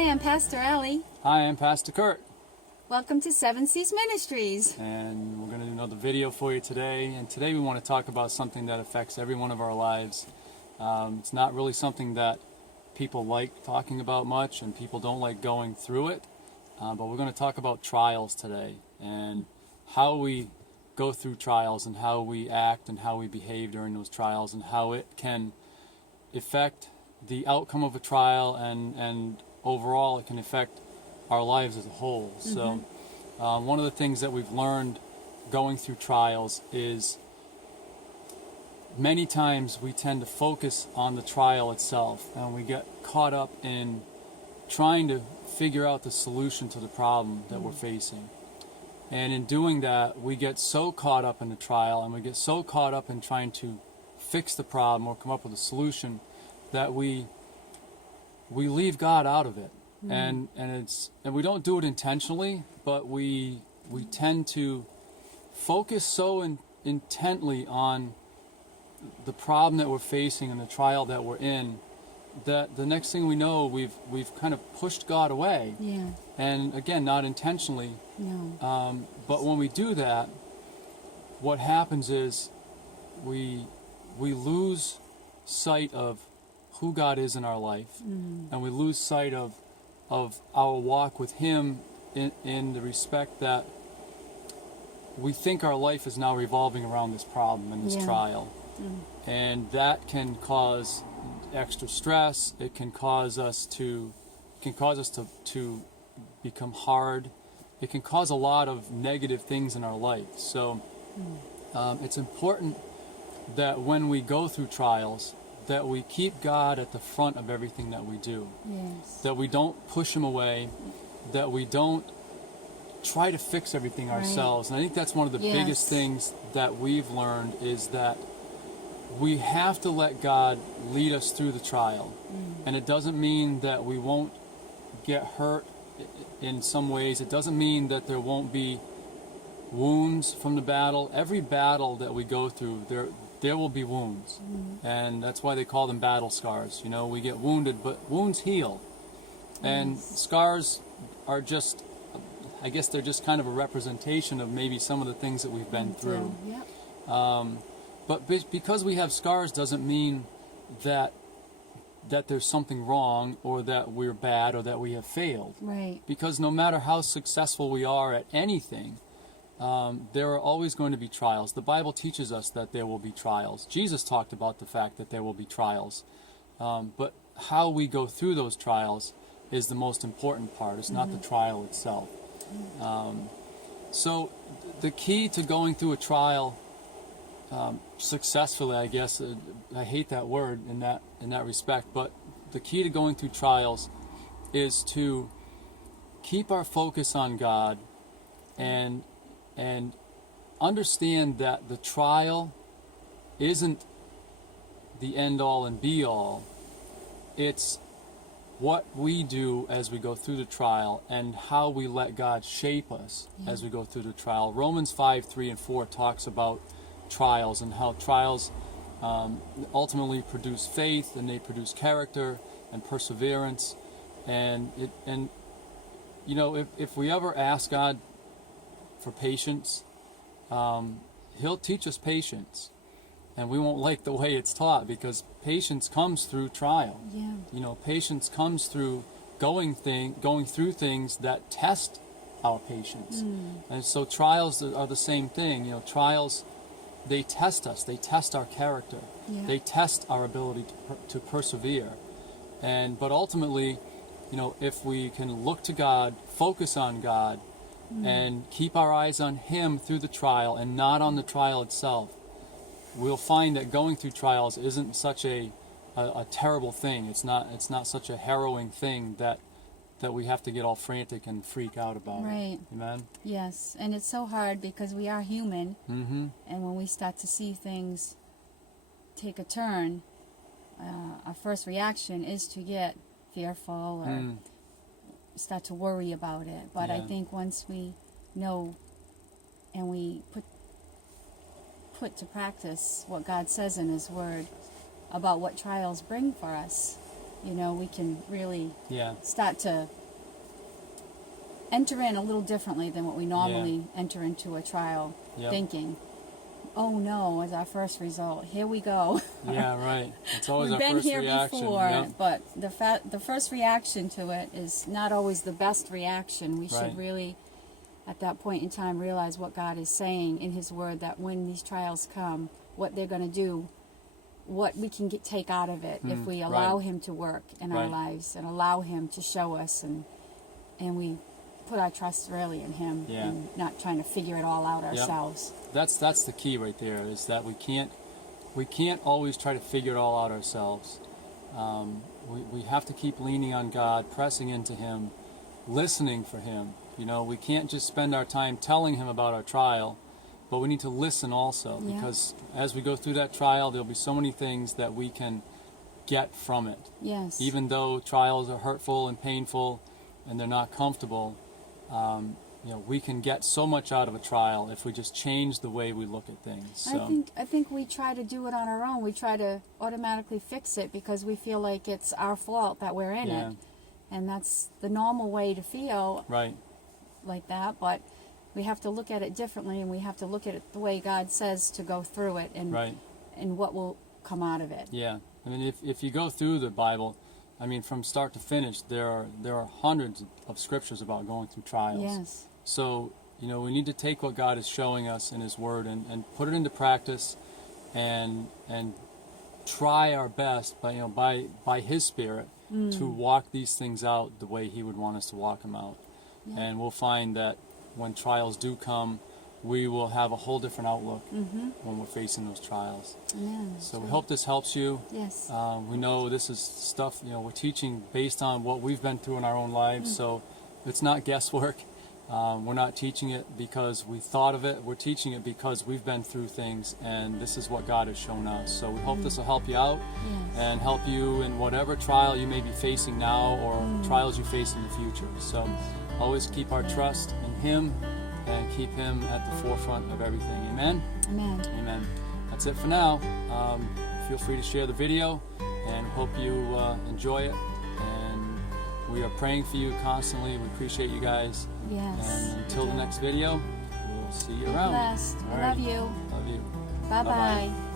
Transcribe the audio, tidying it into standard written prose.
Hi, I'm Pastor Ellie. Hi, I'm Pastor Curt. Welcome to Seven Seas Ministries. And we're going to do another video for you today. And today we want to talk about something that affects every one of our lives. It's not really something that people like talking about much, and people don't like going through it. But we're going to talk about trials today, and how we go through trials, and how we act and how we behave during those trials, and how it can affect the outcome of a trial, and overall it can affect our lives as a whole. So one of the things that we've learned going through trials is many times we tend to focus on the trial itself, and we get caught up in trying to figure out the solution to the problem that we're facing. And in doing that, we get so caught up in the trial, and we get so caught up in trying to fix the problem or come up with a solution, that we leave God out of it. And we don't do it intentionally, but we tend to focus so intently on the problem that we're facing and the trial that we're in, that the next thing we know, we've kind of pushed God away. Yeah. And again, not intentionally. No. But when we do that, what happens is we lose sight of who God is in our life, and we lose sight of our walk with Him in the respect that we think our life is now revolving around this problem and this trial. And that can cause extra stress. It can cause us to become hard. It can cause a lot of negative things in our life. So it's important that when we go through trials, that we keep God at the front of everything that we do. Yes. That we don't push Him away, that we don't try to fix everything ourselves. And I think that's one of the biggest things that we've learned, is that we have to let God lead us through the trial. And it doesn't mean that we won't get hurt in some ways. It doesn't mean that there won't be wounds from the battle. Every battle that we go through, there will be wounds. And that's why they call them battle scars. You know, we get wounded, but wounds heal. And scars are just, I guess they're just kind of a representation of maybe some of the things that we've been through. But because we have scars doesn't mean that there's something wrong, or that we're bad, or that we have failed. Right. Because no matter how successful we are at anything, there are always going to be trials. The Bible teaches us that there will be trials. Jesus talked about the fact that there will be trials. But how we go through those trials is the most important part. It's not the trial itself. So the key to going through a trial successfully, I guess, I hate that word in that respect, but the key to going through trials is to keep our focus on God, and understand that the trial isn't the end-all and be-all. It's what we do as we go through the trial, and how we let God shape us as we go through the trial. Romans 5:3-4 talks about trials, and how trials ultimately produce faith, and they produce character and perseverance. And you know, if we ever ask God for patience, He'll teach us patience, and we won't like the way it's taught, because patience comes through trial. You know, patience comes through going through things that test our patience. And so trials are the same thing. You know, trials, they test us. They test our character. They test our ability to persevere. But ultimately, you know, if we can look to God, focus on God, and keep our eyes on Him through the trial, and not on the trial itself, we'll find that going through trials isn't such a terrible thing. It's not such a harrowing thing that we have to get all frantic and freak out about. Right. Amen? Yes, and it's so hard because we are human, and when we start to see things take a turn, our first reaction is to get fearful or start to worry about it. But I think once we know and we put to practice what God says in His Word about what trials bring for us, you know, we can really Yeah. start to enter in a little differently than what we normally enter into a trial, Yep. thinking, oh no, as our first result, here we go. Yeah, right. It's always We've our been first here reaction. before, Yep. but the first reaction to it is not always the best reaction. We Right. should really, at that point in time, realize what God is saying in His Word, that when these trials come, what they're going to do, what we can take out of it if we allow right. Him to work in our Right. lives and allow Him to show us, and we put our trust really in Him Yeah. and not trying to figure it all out ourselves. That's the key right there, is that we can't always try to figure it all out ourselves. We have to keep leaning on God, pressing into Him, listening for Him. You know, we can't just spend our time telling Him about our trial, but we need to listen also, Yeah. because as we go through that trial, there'll be so many things that we can get from it. Yes. Even though trials are hurtful and painful and they're not comfortable, you know, we can get so much out of a trial if we just change the way we look at things. So, I think we try to do it on our own. We try to automatically fix it because we feel like it's our fault that we're in Yeah. it. And that's the normal way to feel right, like that, but we have to look at it differently, and we have to look at it the way God says to go through it, and right. and what will come out of it. Yeah, I mean, if you go through the Bible, I mean, from start to finish, there are hundreds of scriptures about going through trials. Yes. So, you know, we need to take what God is showing us in His Word and put it into practice, and try our best by His Spirit to walk these things out the way He would want us to walk them out. Yeah. And we'll find that when trials do come, we will have a whole different outlook when we're facing those trials. Amen. So we hope this helps you. Yes. We know this is stuff, you know, we're teaching based on what we've been through in our own lives, so it's not guesswork. We're not teaching it because we thought of it. We're teaching it because we've been through things, and this is what God has shown us. So we hope this will help you out Yes. and help you in whatever trial you may be facing now or trials you face in the future. So always keep our trust in Him and keep Him at the forefront of everything. Amen? Amen. Amen. That's it for now. Feel free to share the video, and hope you enjoy it. And we are praying for you constantly. We appreciate you guys. Yes. And until the next video, we'll see you Be around. blessed. We All love right. you. Love you. Bye-bye. Bye-bye.